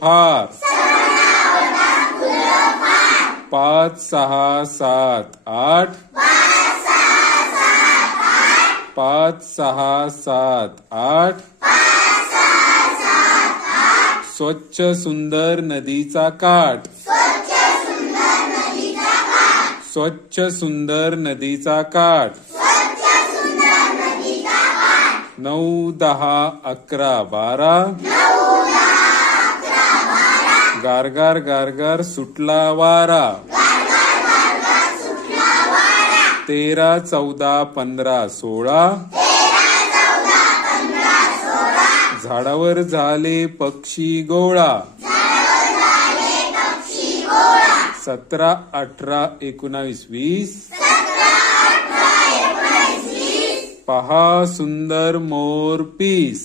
फार 5 6 7 8 5 6 7 8 स्वच्छ सुंदर नदीचा काठ स्वच्छ सुंदर नदीचा काठ 9 10 11 12 गारगार गारगार सुटला वारा 13 14 15 16 झाडावर झाले पक्षी गोळा 17 18 19 20 पहा सुंदर मोर पीस